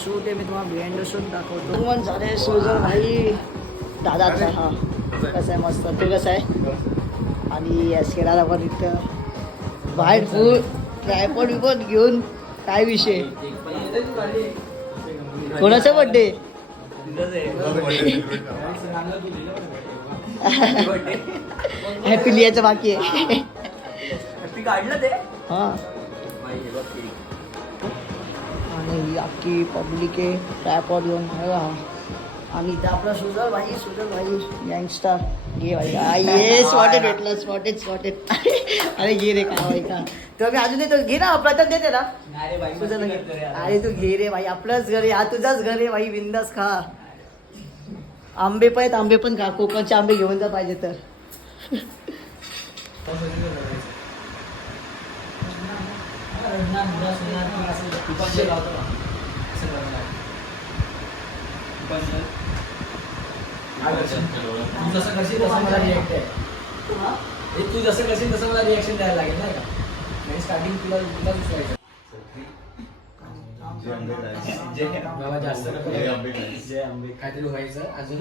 Shoot आहे, मी तुम्हाला behind shoot दाखवतो. पण झाले सुजल भाई दादाचा. हा कसं आहे, मस्त. तू कसं आहे? आणि एस केला पण इथं बाहेर फुल ट्रायपॉड बिपॉड घेऊन. काय विषय? कोणाचा बड्डे? हॅपी लिहायचं बाकी आहे. हॅपी काढलं ते. हा, आणि अख्खी पब्लिक आहे ट्रायपॉड घेऊन. आणि इथं आपला सुजल भाई गँगस्टर. घे भाई. ये स्पॉटेड भेटलं. स्पॉटेड. अरे घे रे. का भाई का तर मी अजून येतो. घे ना, प्रथम देते ना सुजल. अरे तू घे रे भाई, आपलंच घर आहे. हा तुझाच घर आहे भाई. बिंदास खा. आंबे पण आंबे पण खा. कोकणचे आंबे घेऊन जा पाहिजे तर. तू जसं करशील तसं मला रिॲक्ट आहे. तू जसं करशील तसं मला रिॲक्शन द्यायला लागेल नाही का? म्हणजे स्टार्टिंग तुला विचारायचं. बाबा जास्त जे आंबे काहीतरी व्हायचं अजून.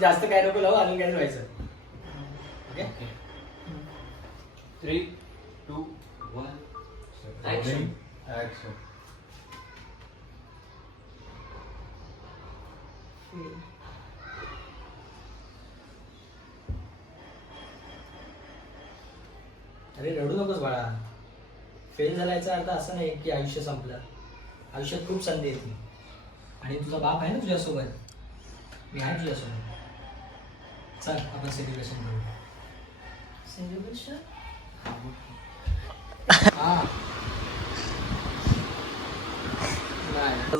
जास्त काय नको लावू, अजून काय व्हायचं. Okay 3, 2, 1 action. अरे रडू नकोस बाळा. फेल झाला याचा अर्थ असं नाही की आयुष्य संपलं. आयुष्यात खूप संधी येते आणि तुझा बाप आहे ना तुझ्यासोबत. मी आहे तुझ्यासोबत. चल आपण सेलिब्रेशन करू. सेलिब्रेशन? हा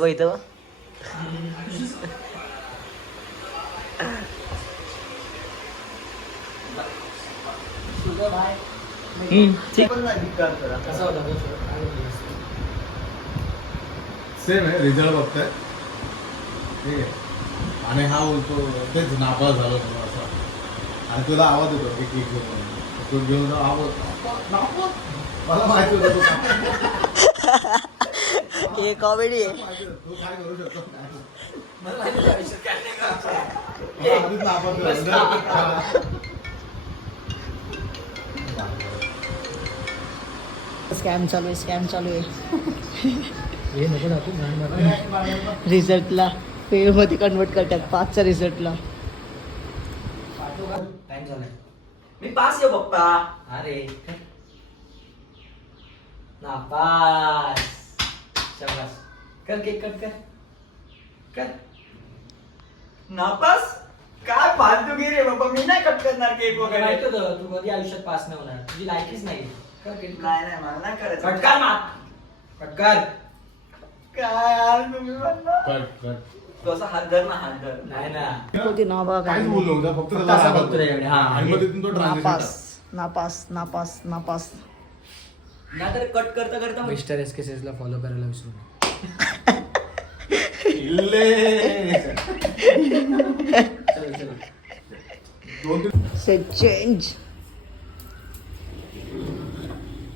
इथं कसा होता सेम आहे. रिझल्ट बघताय ठीक आहे. आणि हा बोलतो तेच नापास झालो असं. आणि तुला आवाज येतो की केक घेऊन. तू घेऊन आवाज नापास. मला माहिती होतं हे कॉमेडी आहे. तू काय करू शकतो. मला माहिती आयुष्यात काय नाही करायचं. मला आधीच नापास झालं. स्कॅम चालू आहे. हे नको दाखवू. रिझल्टला फेलमध्ये कन्वर्ट करतात 5च्या रिझल्टला. टाइम झालाय. मी पास आहे पप्पा. अरे नापास. शाबास. कर केक कट कर. नापास काय फालतूगिरी आहे बाबा. मी नाही कट करणार केक मला वगैरे. माहित होतं तू कधी आयुष्यात पास नाही होणार. तुझी लायकीच नाही. कर केक. नाही मला नाही करायचं. कट कर ना. कट कर. काय यार तुम्ही म्हणला. कट तू असा हात धर ना, हात धर. नाही ना. होती ना बघा. काहीच बोललो नव्हतं. फक्त फक्त त्याला असं आवाज बघतो त्याच्याकडे. हा. आणि मग तिथून तो नापास. नाहीतर कट करता करता मग मिस्टर एसकेसेसला फॉलो करायला विसरू नका. चल. Set change.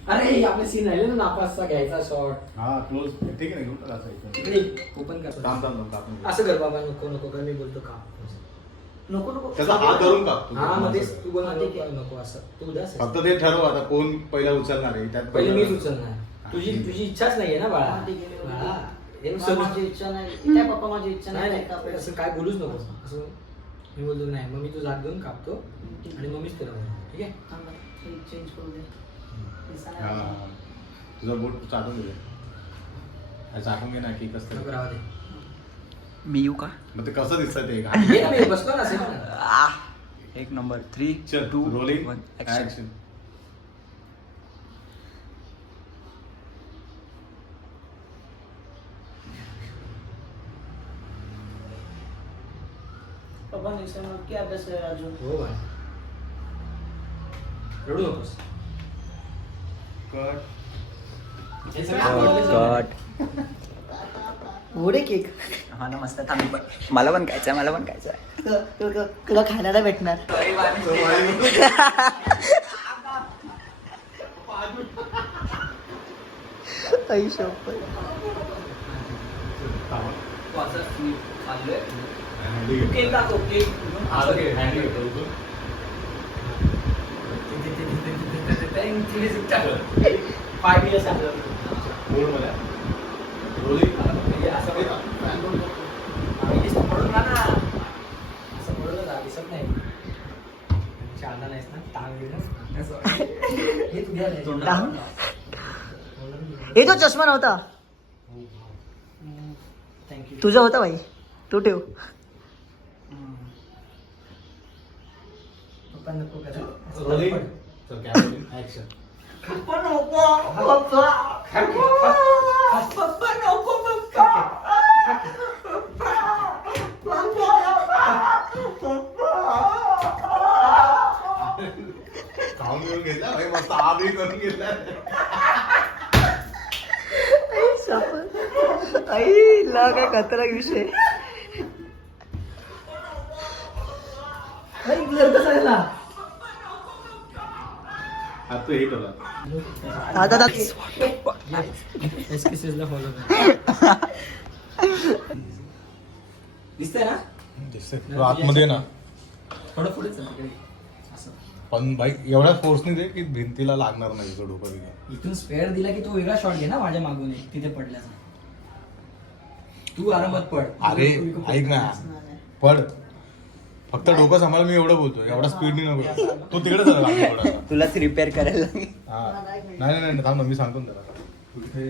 अरे आपले सीन राहिले ना नापासचा घ्यायचा शॉट. हा क्लोज ठीक आहे ना. घेऊन टाका इथं. इकडे ओपन कर. थांब. असं कर बाबा. नको कर. मी बोलतो का नको त्याचा हात धरून काप. हा मग तेच तू बोल. नको असं तू उदास आहेस. फक्त ते ठरव आता कोण पहिला उचलणार आहे. त्यात पहिले मीच उचलणार. तुझी इच्छाच नाहीये ना बाळा. बाळा, हे उचल. माझी इच्छा नाही. काय पप्पा, माझी इच्छा नाही नाही. असं काय बोलूच नको. असं मी बोलतो नाही. मग मी तुझा हात घेऊन कापतो आणि मग मीच तुला बोलतो. ठीक आहे. चेंज करू दे. हा तुझा बोट चाटून दे. चाटून घे ना की कसं. नको राहू दे. मी येऊ का. मग ते कसं दिसतं ते का. ये ना, मी बसतो ना असेल ना. एक नंबर 3, चल 2, रोलिंग 1 ऍक्शन. ऍक्शन. पप्पा नक्की अभ्यास कर अजून. हो बाळा. रडू नकोस. कट हे सगळं गोडे केक हा ना मस्त थांबी पण मला पण खायचंय तुला खायला नाही भेटणार आई शपथ. केक दाखव केक पाय दिलं सांगलं पडून ना असं पडून जा दिसत नाही शाळा नाहीस ना टांग हे तुझ्या हे तो चष्मा नव्हता थँक्यू तुझा होता भाई तू ठेव पप्पा नको रोलिंग चल कॅमेरा ऍक्शन पप्पा नको खाऊन घेऊन घेतला भाई मस्त आधी करून घेतला आई ला काय कचरा विषय आता हे करा आता एसकेसीला फॉलो दिसतंय ना दिसतंय तू आतमध्ये ये ना थोडं पुढेच आहे तिकडे. असं पण भाई एवढ्या फोर्सने दे की भिंतीला लागणार नाही तो डोकं बिकं. इथून स्पेअर दिला की तो वेगळा शॉट घे ना माझ्या मागून एक, तिथे पडल्याचा तू आरामात पड अरे ऐक ना पड फक्त डोकं सांभाळ मी एवढं बोलतो एवढा स्पीडनी नको तू तिकडे चला लागली थोडासा. तुलाच रिपेअर करायला लागेल हा नाही थांब ना, मी सांगतो ना त्याला तू इथे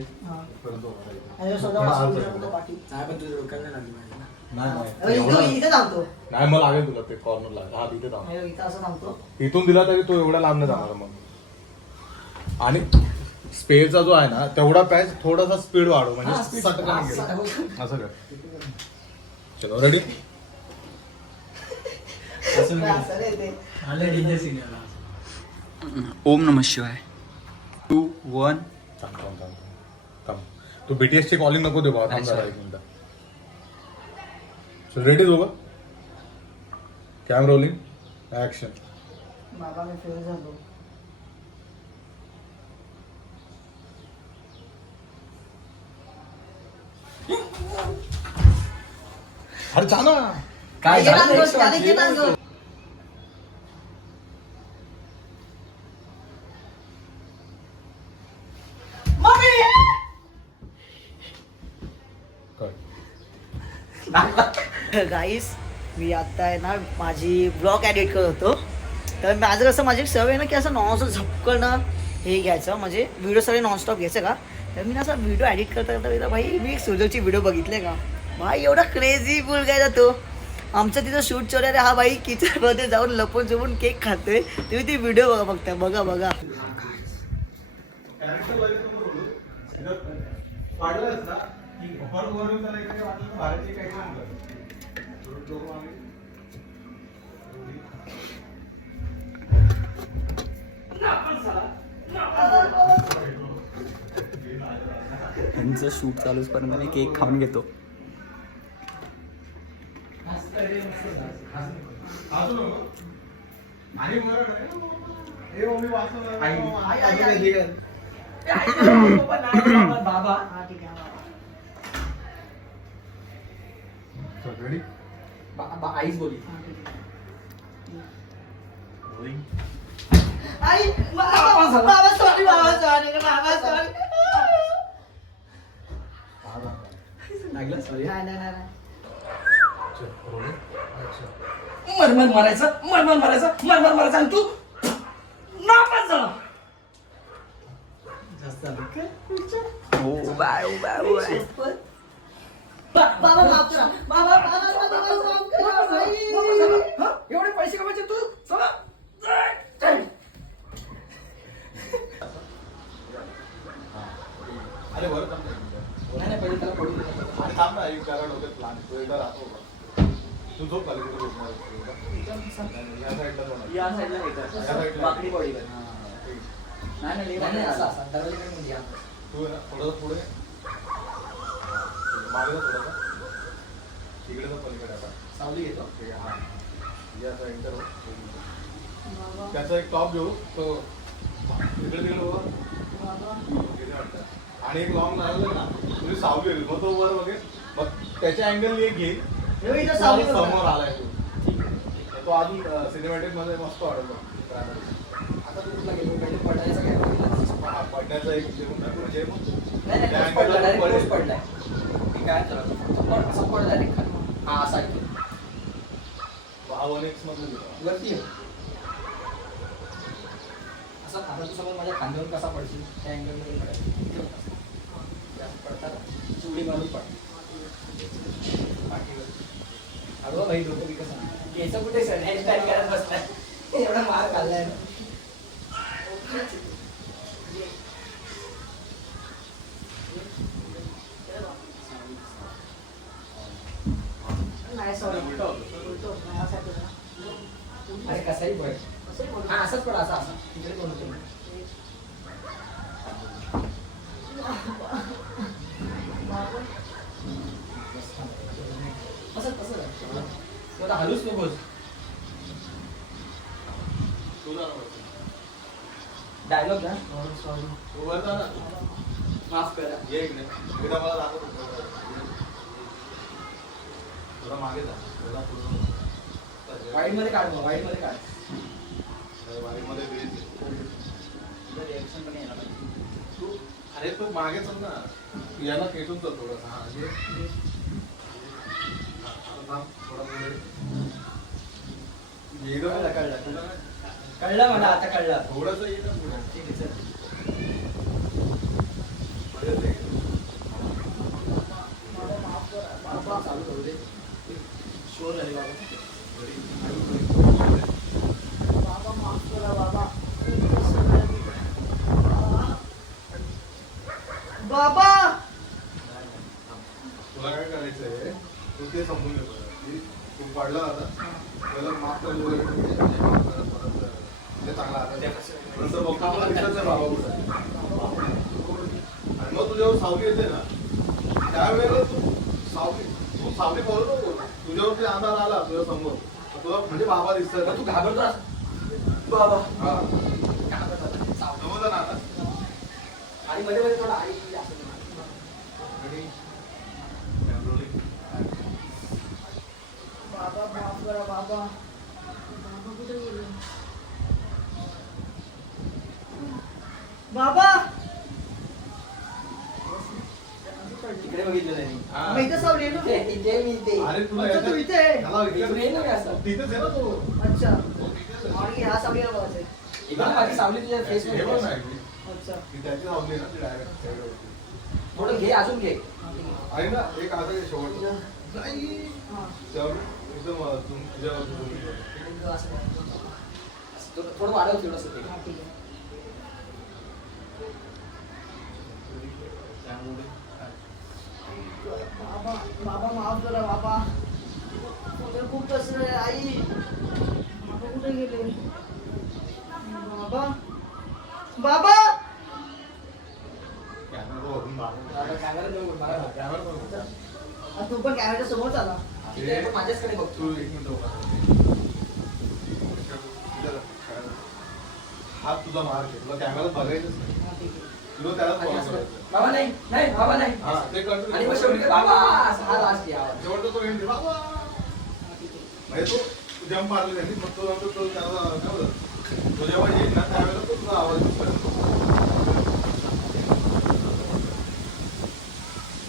पर्यंत उभा राहा. नाही पण तुझ्या डोक्याला लागली पाहिजे ना. नाही एवढं- इथे थांबतो नाही मला लागेल तुला ते कॉर्नरला हा तिथे थांब इथं असं थांबतो इथून दिला तरी तो एवढा लांब नाही जाणार मग आणि स्पेअरचा जो आहे ना तेवढा पॅच थोडासा स्पीड वाढव हा, म्हणजे speed. सटकन हा, गेलं. सटकन. असं कर चलो रेडी असं नाही. आलं danger scene याला. ओम नमः शिवाय 2 1 थांब तू BTS ची कॉलिंग नको दे बाबा थांब अच्छा. जरा एक मिनिट चल रेडी दोघं कॅम रोलिंग ऍक्शन बाबा मी फेल झालो अरे जा ना काय इथे झालं थांबतो, एक shot? त्याला इथे थांबतो. गाईस मी आता आहे ना माझी ब्लॉग एडिट करत होतो तर माझं कसं माझी एक सवय आहे ना की असं नॉनस्टॉप झपकणं हे घ्यायचं म्हणजे व्हिडिओ सगळे नॉनस्टॉप घ्यायचं का तर मी ना असं व्हिडिओ एडिट करता करता भाई मी एक सुजलची व्हिडिओ बघितले का भाई एवढा क्रेझी मुलगा आहे ना तो आमचं तिथं शूट चालू आहे हा भाई किचनमध्ये जाऊन लपून झोपून केक खातोय तुम्ही ती व्हिडिओ बघा फक्त बघा त्यांचं शूट चालूच पर्यंत मी केक खाऊन घेतो बाबा रेडी आईच बोली लागलं सॉरी मरमर मारायचं आणि तू नापास झाला जास्त झालं एवढे पैसे कमायचे तू चला अरे बरं नाही पहिले त्याला पडू दे. आणि थांब ना एक कारण होते प्लॅन तो एकदा राहतो तू झोप खाली तिथे झोपणार या साईडला जाणार या साईडला या साईडला बाकडी बॉडी नाही, असं दरवाजाकडे म्हणजे या. तू आहे ना थोडंसं पुढे मागे जा थोडंसं तिकडे तर पलीकडे आता सावली घेतो. हे हा हे असं एंटर हो बाबा त्याचा एक टॉप घेऊ तो तिकडे तिकडे बघा गेले वाटतं. आणि एक लॉंग लागलं ना तुझी सावली होईल मग तो वर बघेल मग त्याच्या अँगल एक घेईल हे इथं सावली बघा. समोर आलाय तो तो अजून सिनेमॅटिक मध्ये मस्त वाटतो आता तू कुठला गेलो पहिले पडायचा काय बघितला? पडण्याचा एक जेवण टाकून जे मग नाही नाही त्या तोच पडला angle ला direct पडेल. तोच पडलाय. मी काय करतो असा पडला रे खाली. हा असा आहे. 1x मधून गेलो. वरती आहे. असा आता तू समज माझ्या खांद्यावर कसा पडशील त्या अँगल मध्ये पडायचं. इथे बघ असं. जास्त पडताना चुडी मारून पड. पाठीवर. अगं भाई डोकं कसं याचं कुठे सर हेअरस्टाईल करत बसलाय एवढा मार खाल्लाय ना. नाही सॉरी उलटो नाही असं केलं. अरे कसाही बघ असंही बोलू. हा असंच पडा असा तिकडे कोण होतं असं कसं तू आता हलूच नकोस. तुला आवडतं. डायलॉग ना सॉरी. तू वर जा ना. माफ करा. ये इकडे एकदा मला दाखव तू. थोडा मागे जा थोडा पुढे वाईट मध्ये काढ मग वाईट मध्ये काढ. वाईमध्ये बेस तुझं रिॲक्शन पण यायला पाहिजे. तू अरे तू मागे चल ना याला खेटून चल थोडंसं हा ये आता थांब थोडा पुढे ये गं. कळलं, कळलं. तुला कळलं मला आता कळलं. थोडंसं ये ना पुढे ठीक आहे चल. परत ये. मला माफ करा बाबा बाबा. चालू करू दे. शोर झाले बाबा. बाबा माफ करा बाबा. बाबा तुला काय करायचंय तू ते समजून घे पहिलं. की तू पडला आता पहिलं माफ कर परत ते चांगला आता नंतर बघता मला दिसत नाही बाबा कुठं. आणि मग तुझ्यावर सावली येते ना त्यावेळेला तू सावली पाहू नको. तुझ्यावरती अंधार आला तुझ्या समोर तर तुला म्हणजे बाबा दिसतोय मग तू घाबरतो असं. बाबा हा घाबरतो आता. सावली. समजलं ना आता. आणि मध्ये मध्ये थोडा आई असं Ready? Controlling. बाबा माफ करा बाबा. बाबा कुठे गेले? बाबा तिकडे बघितलं नाही. हा. मी इथं सावली आहे ना. इथे मी इथे. अरे तुला अच्छा, तू इथे आहे. ह्याला इकडे ये ना मी असं. तिथेच आहे ना तू. अच्छा तो तिथेच आहे. आणि ह्या सावलीला बघायचंय. एकदम माझी सावली तुझ्या फेस हे मध्ये बघ ना बस. actually. अच्छा ती त्याची सावली आहे ना ती डायरेक्ट साईडवरती. थोडं घे अजून घे. आहे ना एक आता हे शेवटचं. नाही. हा. त्यावर एकदम तुझ्यावर थोडं वाढव थोडंसं ते. हा, ठीक आहे. बाबा बाबा माफ करा बाबा. उद्या खूप कसं आहे आई. बाबा कुठे गेले? बाबा बाबा कॅमेरा बघून मागून. कॅमेरा देऊ मला. कॅमेरा बघून. आणि तू पण कॅमेऱ्याच्या समोर आला. इथे पण माझ्याचकडे बघ. तू एक मिनिट उभा राहा. हात तुझा मार घे. तुला कॅमेरा बघायचंच नाही. हा, ठीक आहे. तुला त्याला आणि फॉलो असं. करायचं. बाबा नाही नाही बाबा नाही. हा ते कंट्रोल. आणि मग शेवटी काय, बाबा असं हा लास्ट आवाज. शेवटचा तो एंड बाबा हा, ठीक आहे. म्हणजे तो जम्प मारले त्यांनी मग तो नंतर तो त्याला काय बोलत तो जेव्हा येईल ना त्यावेळेला तो तुझा आवाज येतो.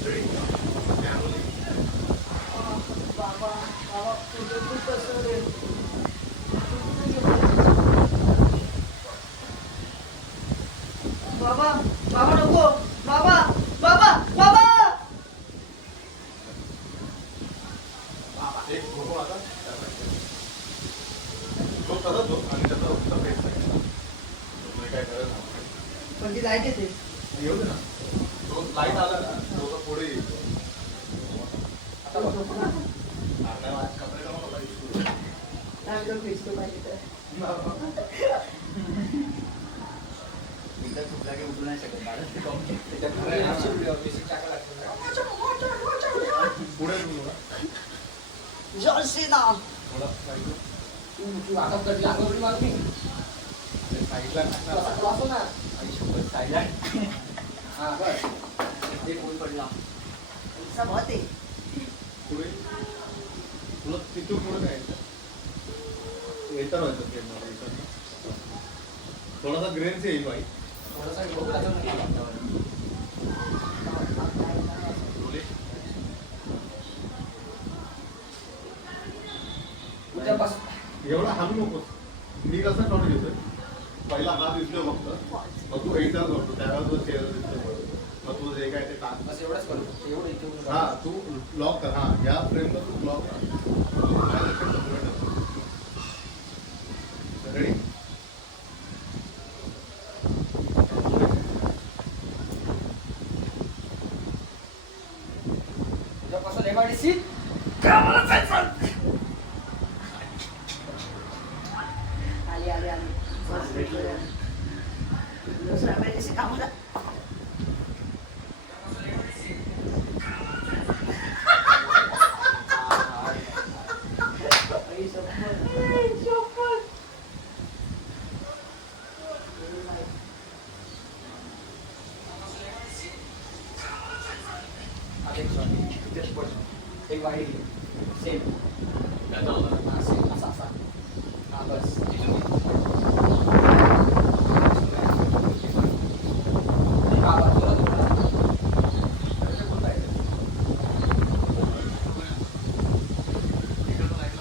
Ready? Camera. बाबा बाबा उद्या खूप कसं आहे. बाबा बाबा नको. बाबा बाबा बाबा एक फोटो आता तो तसा जो आणि त्याचा उठता फेस नाही. काय करायला पण ती लाईट येते. येऊ दे ना. तो लाईट आला ना तो तर पुढे येईल. आता बघ. आपल्याला आज कपडे का मला issue आहे. आम्ही तर फिरतो पाहिजे तर. एकदा तुला काही उठू नाही शकत. मला ते कमी येते. पुढे बोला. John Cena. थोडा साईडला. तू आता कधी लागवडी मारू मी अरे साईडला टाक ना. वाचव ना साईडला हा बस ते गोल पडला पैसा बहुत आहे. पुढे तुला तिथून पुढे काय येतं व्हायचं गेम मध्ये येतं. थोडासा ग्रेन से येईल भाई. थोडासा डोकं जाऊन गेला. बोले. उद्यापासून एवढा हालू नकोस. मी कसं काढून घेतोय पहिला हा दिसतोय फक्त मग तू एंटर करतो त्यावेळेला तुझं चेहरा दिसतोय मग तुझं जे काय ते टाक. बस एवढंच करतो एवढं इथे हा तू ब्लॉक कर. हा या फ्रेमला तू ब्लॉक कर. रेडी. उद्यापासून एमआयडीसी आली आली आली. बस भेटलं. दुसऱ्या वेळेस कामाला. एक वाईट सेम हा सेम असा असा हा बस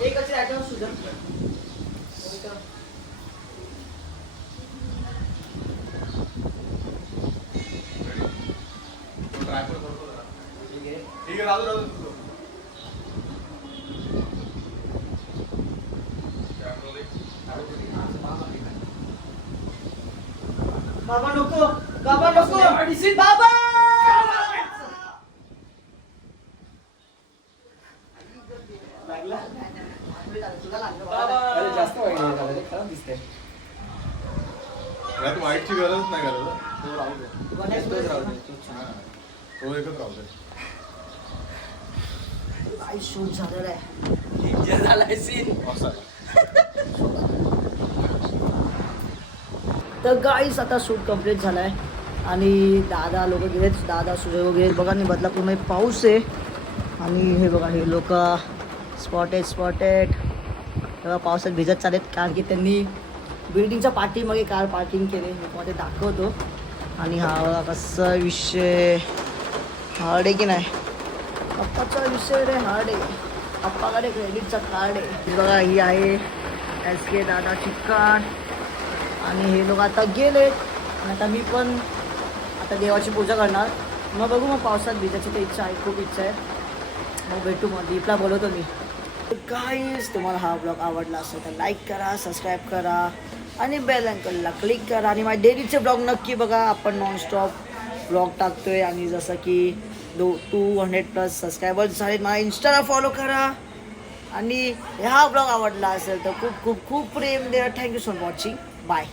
एकच आयटम सुद्धा. ट्राय पण करतो जरा. ठीक आहे ठीक आहे राजू राजू. बाबा नको. बाबा नको. बाबा. लागला तुला लागलं अरे जास्त वाईट नाही झालं रे खराब दिसतंय यात वाईटची गरज नाही गरज. तो राहू दे गणेश तोच राहू दे तोच हा. छान तो एकच राहू दे. काय शूट झालेला आहे. डेंजर झालाय सीन असं आहे. तर गाईस आता शूट कम्प्लीट झाला आहे आणि दादा लोक गेलेत. दादा सुजय वगैरे बघा आणि बदलापूरमध्ये पाऊस आहे आणि हे बघा हे लोक स्पॉटेड तेव्हा पावसात भिजत चालेत कारण की त्यांनी बिल्डिंगच्या पाठीमागे कार पार्किंग केले. मी तुम्हाला ते दाखवतो. आणि हा बघा कसा विषय हार्ड आहे की नाही. पप्पाचा विषय रे हार्ड आहे. पप्पाकडे क्रेडिटचा कार्ड आहे. बघा ही आहे SK दादा चिक्काण आणि हे लोक आता गेलेत. आणि आता मी पण आता देवाची पूजा करणार. मग बघू मग पावसात भिजायची तर इच्छा आहे खूप इच्छा आहे. मग भेटू मग दीपला बोलवतो मी. गाईज तुम्हाला हा ब्लॉग आवडला असेल तर लाईक करा सबस्क्राईब करा आणि बेल आयकॉनला क्लिक करा. आणि माझे डेलीचे ब्लॉग नक्की बघा. आपण नॉनस्टॉप ब्लॉग टाकतोय आणि जसं की 200+ सबस्क्रायबर्स झालेत. मला इंस्टाला फॉलो करा आणि हा ब्लॉग आवडला असेल तर खूप खूप खूप प्रेम द्या. Thank you so much watching. Bye.